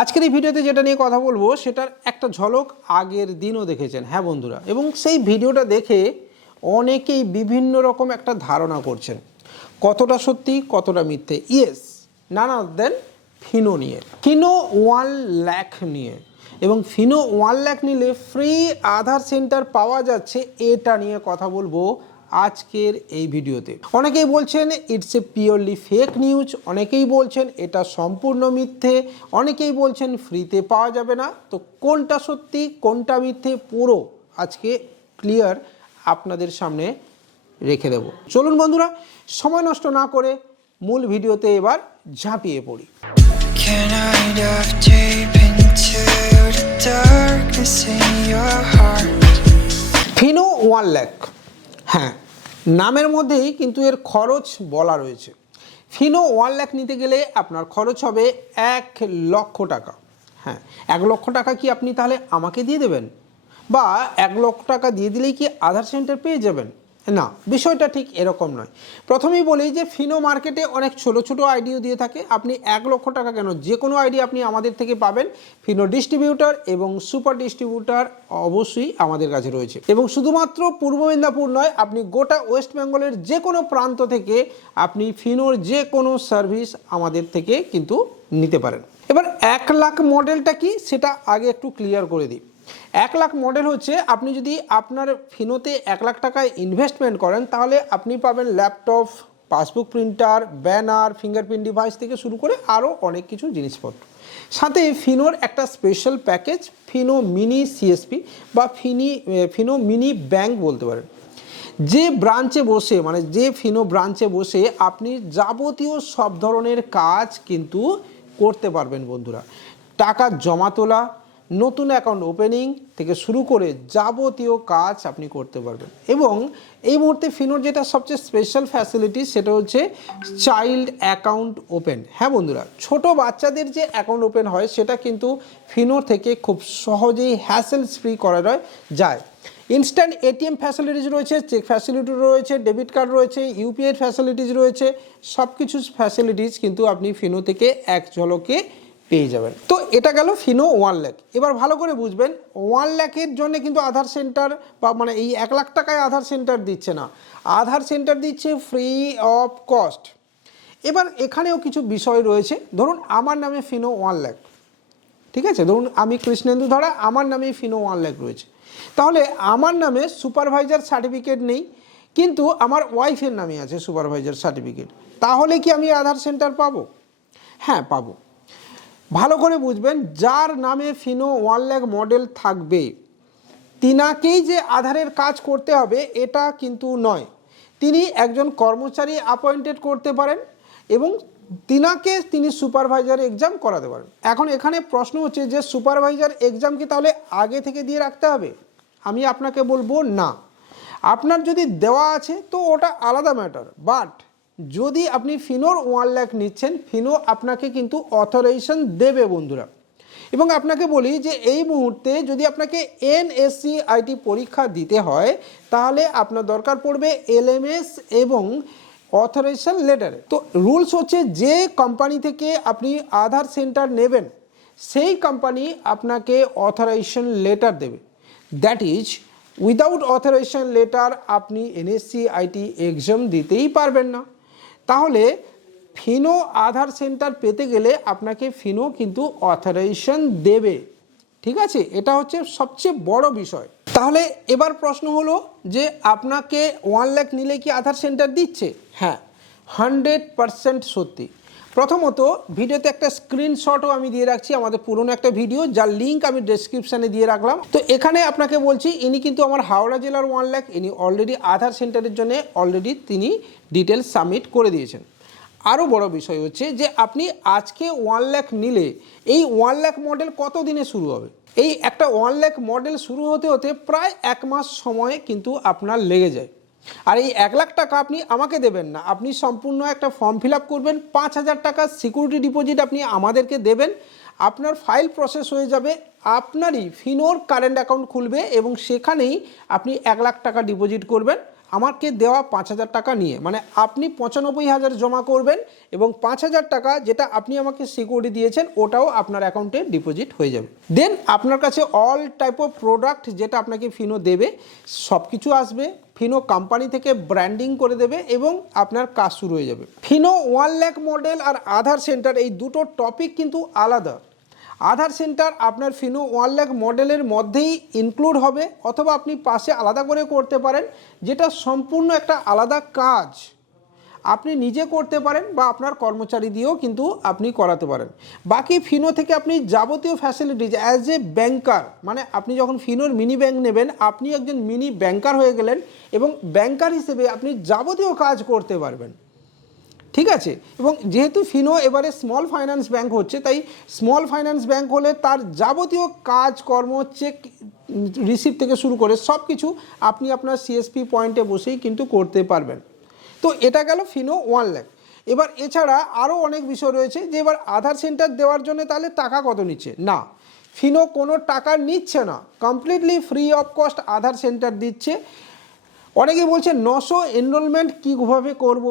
আজকের এই ভিডিওতে যেটা নিয়ে কথা বলব, সেটার একটা ঝলক আগের দিনও দেখেছেন। হ্যাঁ বন্ধুরা, এবং সেই ভিডিওটা দেখে অনেকেই বিভিন্ন রকম একটা ধারণা করছেন। কতটা সত্যি, কতটা মিথ্যে? ইয়েস নানা দেন ফিনো নিয়ে। ফিনো ওয়ান ল্যাক নিয়ে। এবং ফিনো ওয়ান ল্যাক নিলে ফ্রি আধার সেন্টার পাওয়া যাচ্ছে, এটা নিয়ে কথা বলব আজকের এই ভিডিওতে। অনেকেই বলছেন it's a purely fake news অনেকেই বলছেন এটা সম্পূর্ণ মিথ্যে। অনেকেই বলছেন ফ্রিতে পাওয়া যাবে না। তো কোনটা সত্যি কোনটা মিথ্যে পুরো আজকে ক্লিয়ার আপনাদের সামনে রেখে দেব। চলুন বন্ধুরা সময় নষ্ট না করে মূল ভিডিওতে এবার ঝাঁপিয়ে পড়ি? ফিনো ওয়ান ল্যাক। হ্যাঁ নামের মধ্যেই কিন্তু এর খরচ বলা রয়েছে। ফিনো ওয়ান ল্যাক নিতে গেলে আপনার খরচ হবে এক লক্ষ টাকা। হ্যাঁ এক লক্ষ টাকা কি আপনি তাহলে আমাকে দিয়ে দেবেন? বা এক লক্ষ টাকা দিয়ে দিলেই কি আধার সেন্টার পেয়ে যাবেন? না, বিষয়টা ঠিক এরকম নয়। প্রথমেই বলি যে ফিনো মার্কেটে অনেক ছোট ছোট আইডিও দিয়ে থাকে। আপনি এক লক্ষ টাকা কেন? যে কোনো আইডি আপনি আমাদের থেকে পাবেন। ফিনো ডিস্ট্রিবিউটার এবং সুপার ডিস্ট্রিবিউটার অবশ্যই আমাদের কাছে রয়েছে। এবং শুধুমাত্র পূর্ব মেদিনীপুর নয়, আপনি গোটা ওয়েস্ট বেঙ্গলের যে কোনো প্রান্ত থেকে আপনি ফিনোর যে কোনো সার্ভিস আমাদের থেকে কিন্তু নিতে পারেন। এবার এক লাখ মডেলটা কি? সেটা আগে একটু ক্লিয়ার করে দিই। এক লাখ মডেল হচ্ছে, আপনি যদি আপনার ফিনোতে এক লাখ টাকায় ইনভেস্টমেন্ট করেন, তাহলে আপনি পাবেন laptop passbook printer banner fingerprint device থেকে শুরু করে আরও অনেক কিছু জিনিসপত্র। সাথে ফিনোর একটা special package Fino mini CSP বা ফিনি ফিনো মিনি ব্যাংক বলতে পারেন। যে ব্রাঞ্চে বসে মানে যে ফিনো ব্রাঞ্চে বসে আপনি যাবতীয় সব ধরনের কাজ কিন্তু করতে পারবেন বন্ধুরা। টাকা জমা তোলা নতুন অ্যাকাউন্ট ওপেনিং থেকে শুরু করে যাবতীয় কাজ আপনি করতে পারবেন। এবং এই মুহূর্তে ফিনোর যেটা সবচেয়ে স্পেশাল ফ্যাসিলিটি সেটা হচ্ছে চাইল্ড অ্যাকাউন্ট ওপেন হ্যাঁ বন্ধুরা, ছোট বাচ্চাদের যে অ্যাকাউন্ট ওপেন হয়, সেটা কিন্তু ফিনোর থেকে খুব সহজেই হ্যাসেলস ফ্রি করা যায় যায়। ইনস্ট্যান্ট এটিএম ফ্যাসিলিটিস রয়েছে চেক ফ্যাসিলিটি রয়েছে ডেবিট কার্ড রয়েছে ইউপিআই ফ্যাসিলিটিস রয়েছে সব কিছু ফ্যাসিলিটিস কিন্তু আপনি ফিনো থেকে এক ঝলকে পেয়ে যাবেন। তো এটা গেল ফিনো ওয়ান ল্যাক। এবার ভালো করে বুঝবেন, ওয়ান ল্যাকের জন্য কিন্তু আধার সেন্টার বা মানে এই এক লাখ টাকায় আধার সেন্টার দিচ্ছে না। আধার সেন্টার দিচ্ছে ফ্রি অফ কস্ট এবার এখানেও কিছু বিষয় রয়েছে। ধরুন, আমার নামে ফিনো ওয়ান ল্যাক। ঠিক আছে? ধরুন, আমি কৃষ্ণেন্দু ধরা, আমার নামে ফিনো ওয়ান ল্যাক রয়েছে। তাহলে আমার নামে সুপারভাইজার সার্টিফিকেট নেই, কিন্তু আমার ওয়াইফের নামে আছে সুপারভাইজার সার্টিফিকেট। তাহলে কি আমি আধার সেন্টার পাবো? হ্যাঁ পাবো। ভালো করে বুঝবেন, যার নামে ফিনো ওয়ান ল্যাক মডেল থাকবে, তিনাকেই যে আধারের কাজ করতে হবে, এটা কিন্তু নয়। তিনি একজন কর্মচারী অ্যাপয়েন্টেড করতে পারেন এবং তিনাকে তিনি সুপারভাইজার এক্সাম করাতে পারেন। এখন এখানে প্রশ্ন হচ্ছে যে সুপারভাইজার এক্সাম কি তাহলে আগে থেকে দিয়ে রাখতে হবে? আমি আপনাকে বলব না। আপনার যদি দেওয়া আছে, তো ওটা আলাদা ম্যাটার বাট যদি আপনি ফিনোর ওয়ান লাখ নিচ্ছেন, ফিনো আপনাকে কিন্তু অথরাইজেশন দেবে বন্ধুরা। এবং আপনাকে বলি যে এই মুহূর্তে যদি আপনাকে এনএসসি আইটি পরীক্ষা দিতে হয়, তাহলে আপনার দরকার পড়বে এলএমএস এবং অথরাইজেশন লেটারে তো রুলস হচ্ছে যে কোম্পানি থেকে আপনি আধার সেন্টার নেবেন, সেই কোম্পানি আপনাকে অথরাইজেশন লেটার দেবে। That is without authorisation letter আপনি এনএসসি আইটি এক্সাম দিতেই পারবেন না। তাহলে ফিনো আধার সেন্টার পেতে গেলে আপনাকে ফিনো কিন্তু অথরাইজেশন দেবে। ঠিক আছে? এটা হচ্ছে সবচেয়ে বড় বিষয়। তাহলে এবার প্রশ্ন হলো যে আপনাকে ওয়ান লাখ নিলে কি আধার সেন্টার দিচ্ছে? হ্যাঁ হান্ড্রেড পারসেন্ট সত্যি। প্রথমত, ভিডিওতে একটা স্ক্রিনশটও আমি দিয়ে রাখছি, আমাদের পুরনো একটা ভিডিও, যার লিঙ্ক আমি ডেসক্রিপশানে দিয়ে রাখলাম। তো এখানে আপনাকে বলছি, ইনি কিন্তু আমার হাওড়া জেলার ওয়ান লাখ ইনি অলরেডি আধার সেন্টারের জন্য অলরেডি তিনি ডিটেলস সাবমিট করে দিয়েছেন। আরও বড় বিষয় হচ্ছে যে, আপনি আজকে ওয়ান লাখ নিলে, এই ওয়ান লাখ মডেল কত দিনে শুরু হবে? এই একটা ওয়ান লাখ মডেল শুরু হতে হতে প্রায় এক মাস সময় কিন্তু আপনার লেগে যায়। আর এই এক লাখ টাকা আপনি আমাকে দেবেন না। আপনি সম্পূর্ণ একটা ফর্ম ফিল আপ করবেন, পাঁচ হাজার টাকা সিকিউরিটি ডিপোজিট আপনি আমাদেরকে দেবেন। আপনার ফাইল প্রসেস হয়ে যাবে, আপনারই ফিনোর কারেন্ট অ্যাকাউন্ট খুলবে এবং সেখানেই আপনি এক লাখ টাকা ডিপোজিট করবেন। আমাকে দেওয়া পাঁচ হাজার টাকা নিয়ে মানে আপনি পঁচানব্বই হাজার জমা করবেন এবং পাঁচ হাজার টাকা যেটা আপনি আমাকে সিকিউরিটি দিয়েছেন, ওটাও আপনার অ্যাকাউন্টে ডিপোজিট হয়ে যাবে। দেন আপনার কাছে অল টাইপ অফ প্রোডাক্ট যেটা আপনাকে ফিনো দেবে সব কিছু আসবে। ফিনো কোম্পানি থেকে ব্র্যান্ডিং করে দেবে এবং আপনার কাজ শুরু হয়ে যাবে। ফিনো ওয়ান ল্যাক মডেল আর আধার সেন্টার এই দুটো টপিক কিন্তু আলাদা। আধার সেন্টার আপনার ফিনো ওয়ান ল্যাক মডেলের মধ্যেই ইনক্লুড হবে অথবা আপনি পাশে আলাদা করে করতে পারেন, যেটা সম্পূর্ণ একটা আলাদা কাজ। আপনি নিজে করতে পারেন বা আপনার কর্মচারী দিয়েও কিন্তু আপনি করাতে পারেন। বাকি ফিনো থেকে আপনি যাবতীয় ফ্যাসিলিটিজ অ্যাজ এ ব্যাংকার মানে আপনি যখন ফিনোর মিনি ব্যাংক নেবেন, আপনি একজন মিনি ব্যাংকার হয়ে গেলেন এবং ব্যাংকার হিসেবে আপনি যাবতীয় কাজ করতে পারবেন। ঠিক আছে? এবং যেহেতু ফিনো এবারে স্মল ফাইন্যান্স ব্যাংক হচ্ছে, তাই স্মল ফাইন্যান্স ব্যাংক হলে তার যাবতীয় কাজকর্ম চেক রিসিভ থেকে শুরু করে সব কিছু আপনি আপনার সিএসপি পয়েন্টে বসেই কিন্তু করতে পারবেন। তো এটা গেল ফিনো ওয়ান ল্যাখ। এবার এছাড়া আরও অনেক বিষয় রয়েছে যে এবার আধার সেন্টার দেওয়ার জন্য তাহলে টাকা কত নিচ্ছে? না, ফিনো কোনো টাকা নিচ্ছে না। Completely free of cost Aadhaar centre দিচ্ছে। অনেকে বলছে নশো এনরোলমেন্ট কীভাবে করব?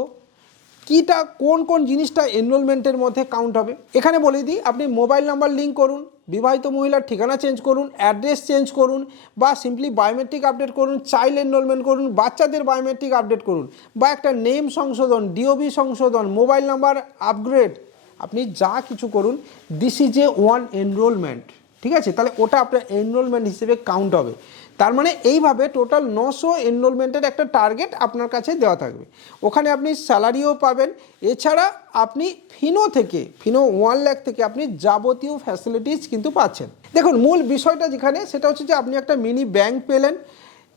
কীটা, কোন কোন জিনিসটা এনরোলমেন্টের মধ্যে কাউন্ট হবে? এখানে বলে দিই, আপনি মোবাইল নাম্বার লিঙ্ক করুন, বিবাহিত মহিলার ঠিকানা চেঞ্জ করুন অ্যাড্রেস চেঞ্জ করুন, বা সিম্পলি বায়োমেট্রিক আপডেট করুন চাইল্ড এনরোলমেন্ট করুন, বাচ্চাদের বায়োমেট্রিক আপডেট করুন, বা একটা নেম সংশোধন ডিওবি সংশোধন মোবাইল নাম্বার আপগ্রেড আপনি যা কিছু করুন this is a one enrolment ঠিক আছে? তাহলে ওটা আপনার এনরোলমেন্ট হিসেবে কাউন্ট হবে। তার মানে এইভাবে টোটাল নশো এনরোলমেন্টের একটা টার্গেট আপনার কাছে দেওয়া থাকবে। ওখানে আপনি স্যালারিও পাবেন। এছাড়া আপনি ফিনো থেকে ফিনো ওয়ান ল্যাক থেকে আপনি যাবতীয় ফ্যাসিলিটিস কিন্তু পাচ্ছেন। দেখুন, মূল বিষয়টা যেখানে, সেটা হচ্ছে যে আপনি একটা মিনি ব্যাংক পেলেন।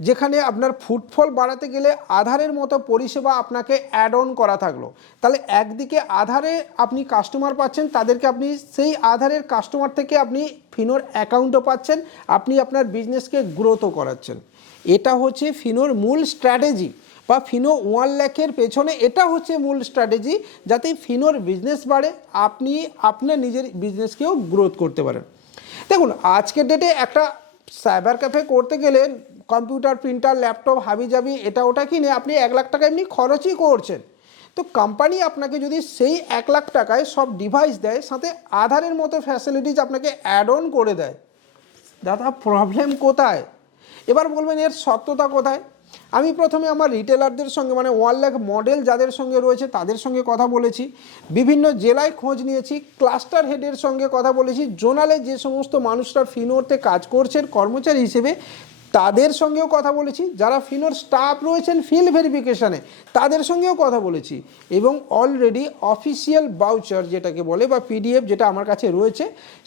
যেখানে আপনার ফুটফল বাড়াতে গেলে আধারের মতো পরিষেবা আপনাকে অ্যাড অন করা থাকল। তাহলে একদিকে আধারে আপনি কাস্টমার পাচ্ছেন, তাদেরকে আপনি সেই আধারের কাস্টমার থেকে আপনি ফিনোর অ্যাকাউন্টও পাচ্ছেন, আপনি আপনার বিজনেসকে গ্রোথও করাচ্ছেন। এটা হচ্ছে ফিনোর মূল স্ট্র্যাটেজি বা ফিনো ওয়ান ল্যাখের পেছনে এটা হচ্ছে মূল স্ট্র্যাটেজি যাতে ফিনোর বিজনেস বাড়ে, আপনি আপনার নিজের বিজনেসকেও গ্রোথ করতে পারেন। দেখুন, আজকের ডেটে একটা সাইবার ক্যাফে করতে গেলে কম্পিউটার, প্রিন্টার, ল্যাপটপ হাবি জাবি এটা ওটা কিনে আপনি এক লাখ টাকা এমনি খরচই করছেন। তো কোম্পানি আপনাকে যদি সেই এক লাখ টাকায় সব ডিভাইস দেয়, সাথে আধারের মতো ফ্যাসিলিটিস আপনাকে অ্যাড অন করে দেয়। দাদা প্রবলেম কোথায়? এবার বলবেন এর সত্যতা কোথায়? আমি প্রথমে আমার রিটেলারদের সঙ্গে মানে ওয়ান লাখ মডেল যাদের সঙ্গে রয়েছে, তাদের সঙ্গে কথা বলেছি। বিভিন্ন জেলায় খোঁজ নিয়েছি ক্লাস্টার হেডের সঙ্গে কথা বলেছি। জোনালে যে সমস্ত মানুষরা ফিনোরতে কাজ করছেন, কর্মচারী হিসেবে তাদের সঙ্গেও কথা বলেছি, যারা ফিনোর স্টাফ রয়েছেন ফিল্ড ভেরিফিকেশানে, তাদের সঙ্গেও কথা বলেছি। এবং অলরেডি অফিসিয়াল বাউচার যেটাকে বলে বা পিডিএফ যেটা আমার কাছে রয়েছে,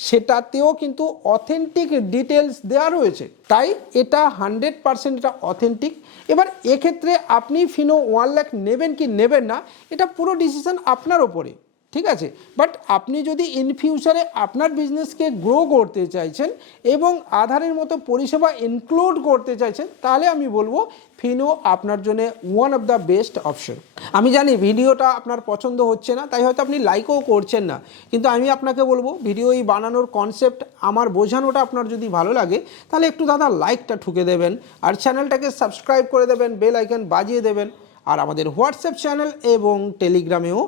সেটাতেও কিন্তু অথেন্টিক ডিটেলস দেওয়া রয়েছে। তাই এটা হান্ড্রেড পারসেন্ট এটা অথেন্টিক এবার এক্ষেত্রে আপনি ফিনো ওয়ান লাখ নেবেন কি নেবেন না, এটা পুরো ডিসিশন আপনার ওপরে। ঠিক আছে? বাট আপনি যদি ইন ফিউচারে আপনার বিজনেসকে গ্রো করতে চাইছেন এবং আধারের মতো পরিষেবা ইনক্লুড করতে চাইছেন, তাহলে আমি বলব ফিনো আপনার জন্য one of the best option আমি জানি ভিডিওটা আপনার পছন্দ হচ্ছে না, তাই হয়তো আপনি লাইকও করছেন না। কিন্তু আমি আপনাকে বলব ভিডিও এই বানানোর কনসেপ্ট আমার বোঝানোটা আপনার যদি ভালো লাগে, তাহলে একটু দাদা লাইকটা ঠুকে দেবেন আর চ্যানেলটাকে সাবস্ক্রাইব করে দেবেন বেল আইকন বাজিয়ে দেবেন। আর আমাদের হোয়াটসঅ্যাপ চ্যানেল এবং টেলিগ্রামেও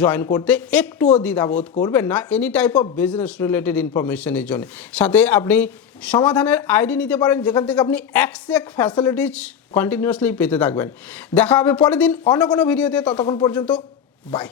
জয়েন করতে একটুও দ্বিধাবোধ করবেন না any type of business related ইনফরমেশনের জন্য। সাথে আপনি সমাধানের আইডি নিতে পারেন, যেখান থেকে আপনি একসেক ফ্যাসিলিটিস কন্টিনিউয়াসলি পেতে থাকবেন। দেখা হবে পরের দিন অন্য কোনো ভিডিওতে ততক্ষণ পর্যন্ত বাই